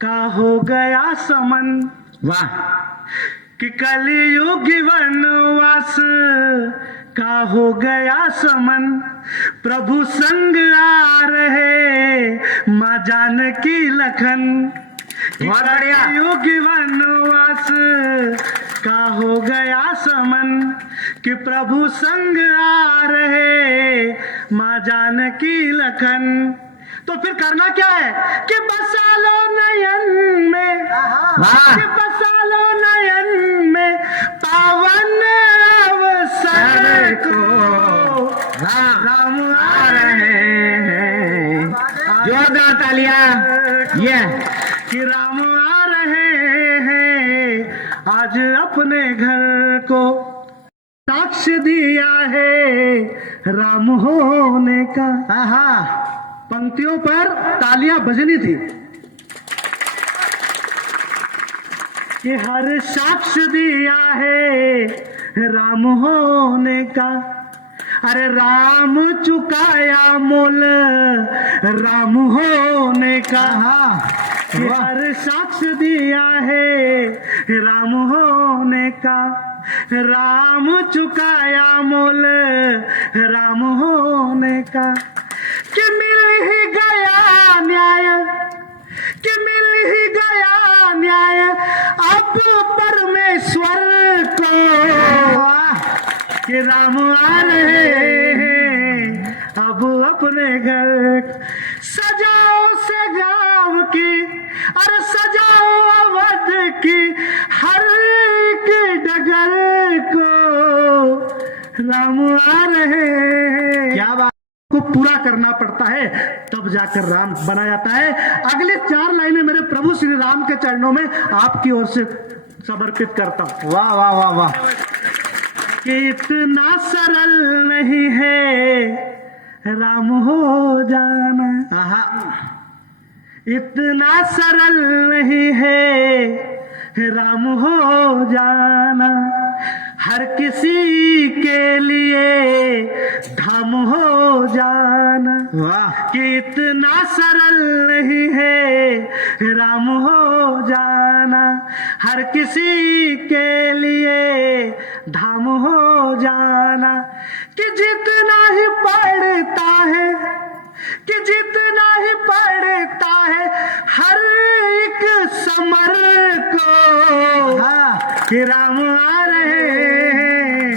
का हो गया समन, वाह, कि कलियुगी वनवास का हो गया समन। प्रभु संग आ रहे माँ जानकी लखन। बहुत बढ़िया। कलियुगी वनवास का हो गया समन, कि प्रभु संग आ रहे माँ जानकी लखन। तो फिर करना क्या है कि बसा लो नयन में, वाह। कि बसा लो नयन में पावन अवसर को। राम आ रहे हैं, जोरदार तालियां। ये कि राम आ रहे हैं आज अपने घर को। साक्ष्य दिया है राम होने का। पंक्तियों पर तालियां बजनी थी कि हर साक्ष्य दिया है राम होने का। अरे राम चुकाया मोल राम होने का। कि हर साक्ष्य दिया है राम होने का। राम चुकाया मोल राम होने का। कि मिल ही गया न्याय, कि मिल ही गया न्याय अब परमेश्वर को। कि राम आ रहे हैं अब अपने घर। सजाओ से गाँव की, अरे सजाओ अवध की हर एक डगर को। राम आ रहे हैं। क्या बात को पूरा करना पड़ता है, तब जाकर राम बना जाता है। अगले 4 लाइनें मेरे प्रभु श्री राम के चरणों में आपकी ओर से समर्पित करता हूँ। वाह वाह वाह वाह। कि इतना सरल नहीं है राम हो जाना। इतना सरल नहीं है राम हो जाना। हर किसी के लिए धाम हो जाना। वाह, कि इतना सरल नहीं है राम हो जाना। हर किसी के लिए धाम हो जाना। कि जितना ही पढ़ता है, कि जितना ही पढ़ता है हर एक समर को। कि राम आ रहे हैं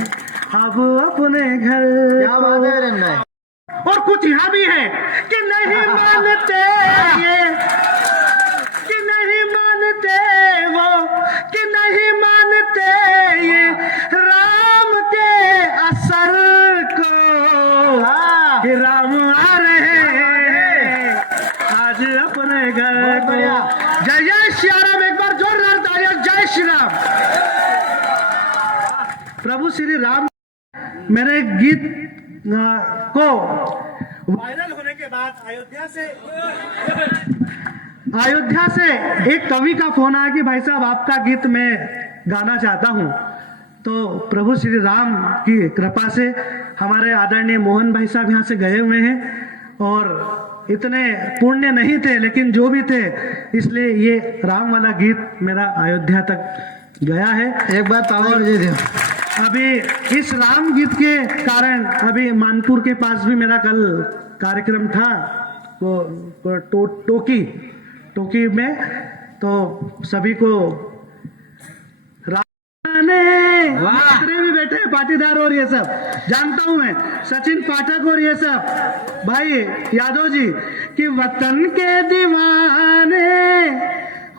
अब अपने घर। क्या बात है वीरेंद्र भाई। और कुछ यहाँ भी है कि नहीं मानते ये, कि नहीं मानते वो, कि नहीं मानते ये राम के असर को। कि राम आ रहे हैं आज अपने घर को। जय जय श्री राम। एक बार जोरदार तालियां। जय श्री राम। प्रभु श्री राम मेरे गीत को वायरल होने के बाद अयोध्या से एक कवि का फोन आया कि भाई साहब आपका गीत मैं गाना चाहता हूं। तो प्रभु श्री राम की कृपा से हमारे आदरणीय मोहन भाई साहब यहाँ से गए हुए हैं और इतने पुण्य नहीं थे लेकिन जो भी थे, इसलिए ये राम वाला गीत मेरा अयोध्या तक गया है। एक बार तालियां बजा दो। अभी इस राम गीत के कारण अभी मानपुर के पास भी मेरा कल कार्यक्रम था टोकी में तो सभी को दूसरे भी बैठे हैं पाटीदार और ये सब जानता हूं मैं, सचिन पाठक और ये सब भाई यादव जी कि वतन के दीवाने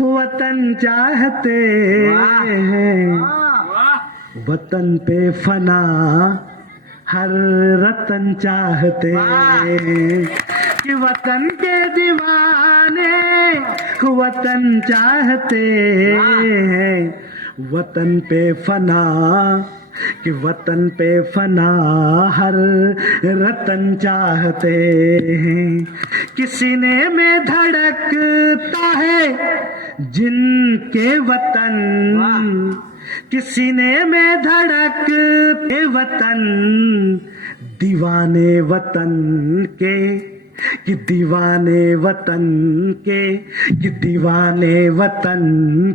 वतन चाहते हैं, वतन पे फना हर रतन चाहते हैं, कि वतन के दीवाने वतन चाहते हैं, वतन पे फना कि वतन पे फना हर रतन चाहते हैं, कि सीने में धड़कता है जिनके वतन, कि सीने में धड़कते वतन, दीवाने वतन के, कि दीवाने वतन के, कि दीवाने वतन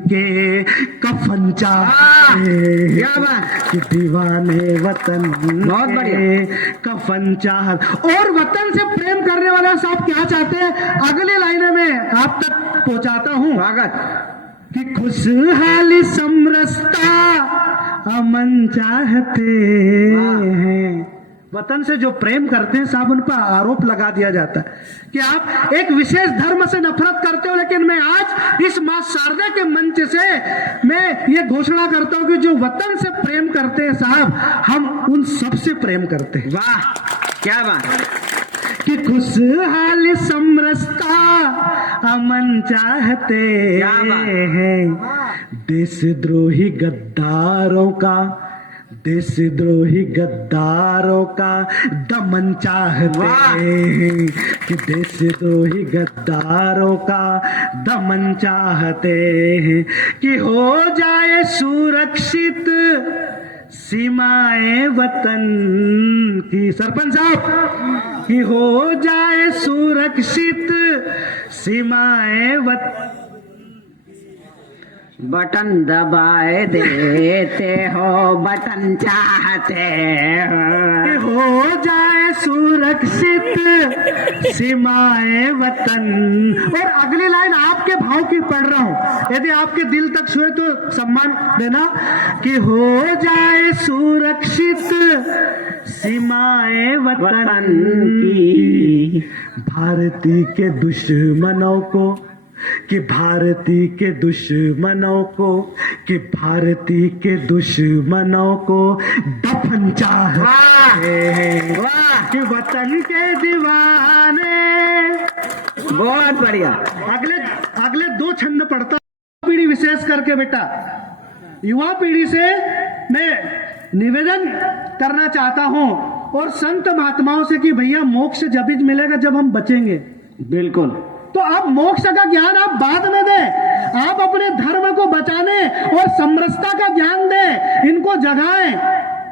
के कफन चाहते, कि दीवाने वतन के कफन चाहते। और वतन से प्रेम करने वाले साहब क्या चाहते हैं, अगली लाइन में आप तक पहुंचाता हूँ कि खुशहाली समरसता अमन चाहते हैं। वतन से जो प्रेम करते हैं साहब उन पर आरोप लगा दिया जाता है कि आप एक विशेष धर्म से नफरत करते हो, लेकिन मैं आज इस मां शारदा के मंच से मैं ये घोषणा करता हूं कि जो वतन से प्रेम करते हैं साहब, हम उन सब से प्रेम करते हैं। वाह क्या बात, कि खुशहाली समरसता अमन चाहते हैं, देशद्रोही गद्दारों का, देशद्रोही गद्दारों का दमन चाहते हैं, कि देशद्रोही गद्दारों का दमन चाहते हैं, कि हो जाए सुरक्षित सीमाएं वतन की। सरपंच साहब, कि हो जाए सुरक्षित सीमाएं वतन, बटन दबाए देते हो बटन चाहते हो जाए सुरक्षित सीमाएं वतन। और अगली लाइन आपके भाव की पढ़ रहा हूं, यदि आपके दिल तक छुए तो सम्मान देना, कि हो जाए सुरक्षित सीमाएं वतन की, भारतीय के दुश्मनों को, कि भारतीय के दुश्मनों को, कि भारतीय के दुश्मनों को दफन चाहते हैं, कि वतन के दीवाने। बहुत बढ़िया। अगले दो छंद पढ़ता पीढ़ी विशेष करके बेटा, युवा पीढ़ी से मैं निवेदन करना चाहता हूं और संत महात्माओं से कि भैया मोक्ष जब ही मिलेगा जब हम बचेंगे। बिल्कुल। तो आप मोक्ष का ज्ञान आप बाद में दें, आप अपने धर्म को बचाने और समरसता का ज्ञान दें, इनको जगाएं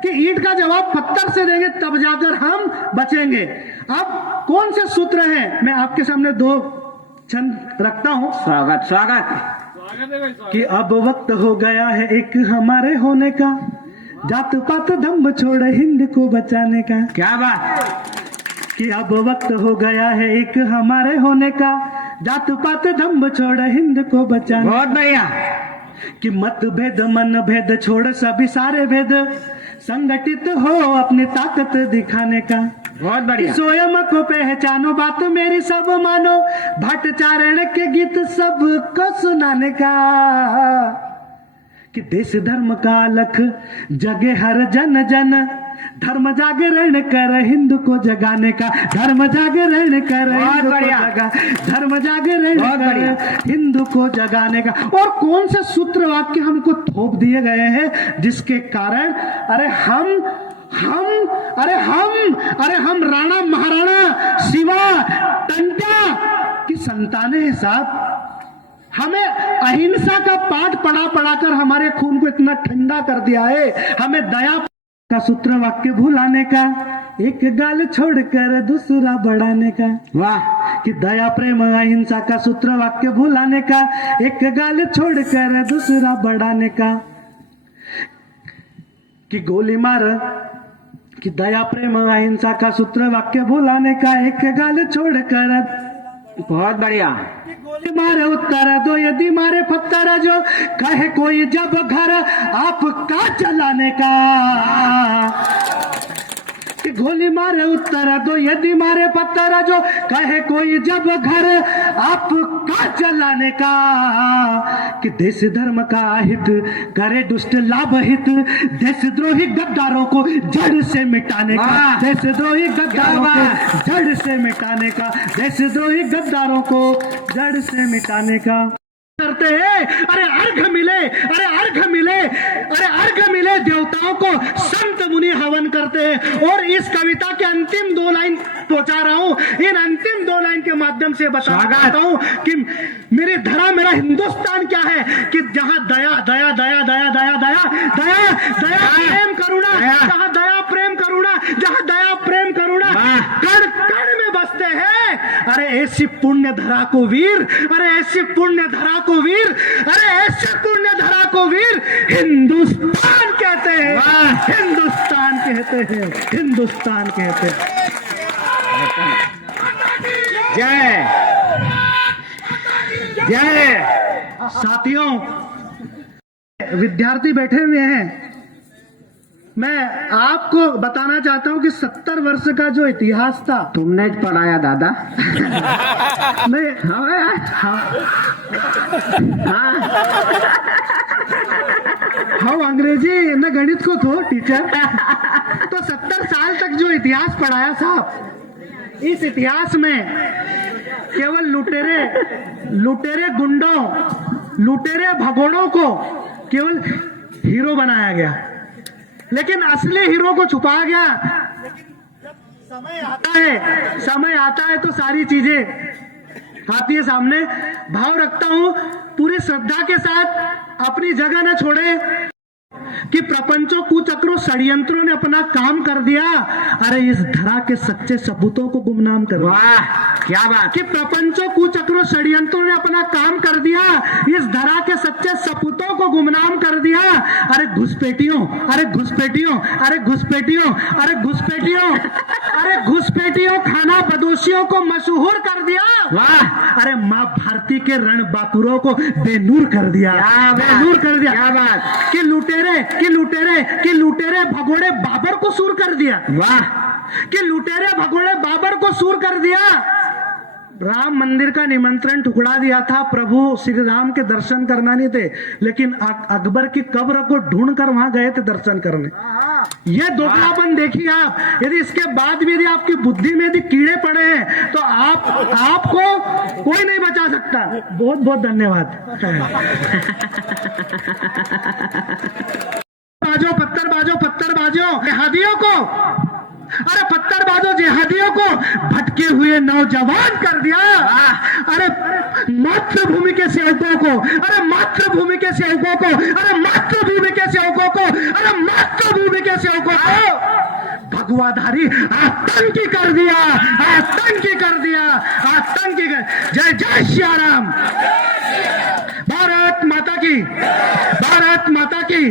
कि ईंट का जवाब पत्थर से देंगे तब जाकर हम बचेंगे। अब कौन से सूत्र हैं, मैं आपके सामने दो छंद रखता हूं। स्वागत स्वागत। कि अब वक्त हो गया है एक हमारे होने का, जात पात दम्भ छोड़ हिंद को बचाने का। क्या बात, कि अब वक्त हो गया है एक हमारे होने का, जात पात दम्भ छोड़ हिंद को बचाने। बहुत बढ़िया। कि मत भेद मन भेद छोड़ सभी सारे भेद, संगठित हो अपनी ताकत दिखाने का। बहुत बढ़िया। स्वयं को पहचानो बात मेरी सब मानो, भट्टाचारण के गीत सबको सुनाने का। कि देश धर्म का अलख जगे हर जन जन, धर्म जागरण कर हिंदू को जगाने का। धर्म जागरण कर हिंदू को जगा, धर्म जागरण कर हिंदू को जगाने का। और कौन से सूत्र वाक्य हमको थोप दिए गए हैं जिसके कारण अरे हम राणा महाराणा शिवा टंटा की संतानें हैं साहब। हमें अहिंसा का पाठ पढ़ा कर हमारे खून को इतना ठंडा कर दिया है। हमें दया का सूत्र वाक्य भुलाने का, एक गाल छोड़कर दूसरा बढ़ाने का। वाह। कि दया प्रेम अहिंसा का सूत्र वाक्य भुलाने का, एक गाल छोड़कर दूसरा बढ़ाने का। कि गोली मार, कि दया प्रेम अहिंसा का सूत्र वाक्य भुलाने का, एक गाल छोड़कर बहुत बढ़िया। गोली मारे उत्तर दो यदि मारे पत्थर जो कहे कोई जब घर आपका जलाने का कि गोली मारे उत्तर दो यदि मारे पत्थर जो कहे कोई जब घर आपका जलाने का कि देश धर्म का हित करे दुष्ट लाभ हित देशद्रोही गद्दारों को जड़ से मिटाने का देशद्रोही गद्दारों को जड़ से मिटाने का देशद्रोही गद्दारों को जड़ से मिटाने का करते हैं। अरे अर्घ मिले, अरे अर्घ मिले, अरे अर्घ मिले देवताओं को संत मुनि हवन करते हैं। और इस कविता के अंतिम 2 लाइन पहुंचा रहा हूं। इन अंतिम 2 लाइन के माध्यम से बता रहा हूं कि मेरी धरा मेरा हिंदुस्तान क्या है कि जहां दया दया दया दया दया दया दया दया प्रेम करुणा, जहां दया प्रेम करुणा, जहां दया प्रेम करुणा कण कण में बसते हैं। अरे ऐसी पुण्य धरा को वीर, अरे ऐसी पुण्य धरा को वीर, अरे ऐसे पुण्य धरा को वीर हिंदुस्तान कहते हैं, हिंदुस्तान कहते हैं, हिंदुस्तान कहते हैं। जय जय। साथियों, विद्यार्थी बैठे हुए हैं, मैं आपको बताना चाहता हूं कि 70 वर्ष का जो इतिहास था तुमने पढ़ाया दादा। मैं हाँ अंग्रेजी न गणित को थो टीचर। तो 70 साल तक जो इतिहास पढ़ाया साहब, इस इतिहास में केवल लुटेरे गुंडों, लुटेरे भगोड़ों को केवल हीरो बनाया गया, लेकिन असली हीरो को छुपाया गया। समय आता है तो सारी चीजें आती है सामने। भाव रखता हूं, पूरी श्रद्धा के साथ अपनी जगह न छोड़े कि प्रपंचों कुचक्रों षड्यंत्रों ने अपना काम कर दिया। अरे इस धरा के सच्चे सपूतों को गुमनाम कर, वाह क्या बात। कि प्रपंचों कुचक्रों षड्यंत्रों ने अपना काम कर दिया, इस धरा के सच्चे सपूतों को गुमनाम कर दिया। अरे घुसपैठियों, अरे घुसपैठियों, अरे घुसपैठियों, अरे घुसपैठियों, अरे घुसपैठियों खाना बदोशियों को मशहूर कर दिया। वाह। अरे माँ भारती के रणबांकुरों को बेनूर कर दिया, बेनूर कर दिया। क्या बात। कि लुटेरे भगोड़े बाबर को सूर कर दिया। वाह। कि लुटेरे भगोड़े बाबर को सूर कर दिया। राम मंदिर का निमंत्रण ठुकरा दिया था, प्रभु श्री राम के दर्शन करना नहीं थे, लेकिन अकबर की कब्र को ढूंढ कर वहां गए थे दर्शन करने। ये दोगलापन देखिए आप। यदि इसके बाद भी यदि आपकी बुद्धि में यदि कीड़े पड़े हैं तो आपको कोई नहीं बचा सकता। बहुत बहुत धन्यवाद। पत्थर बाजो पत्थर बाजो जिहादियों को, अरे पत्थरबाजों जिहादियों को भटके हुए नौजवान कर दिया। अरे मातृभूमि के सेवकों को, अरे मातृभूमि के सेवकों को, अरे मातृभूमि के सेवकों को, अरे मातृभूमि के सेवकों को भगवाधारी आतंकी कर दिया, आतंकी कर दिया, आतंकी कर। जय जय श्री राम। भारत माता की, भारत माता की।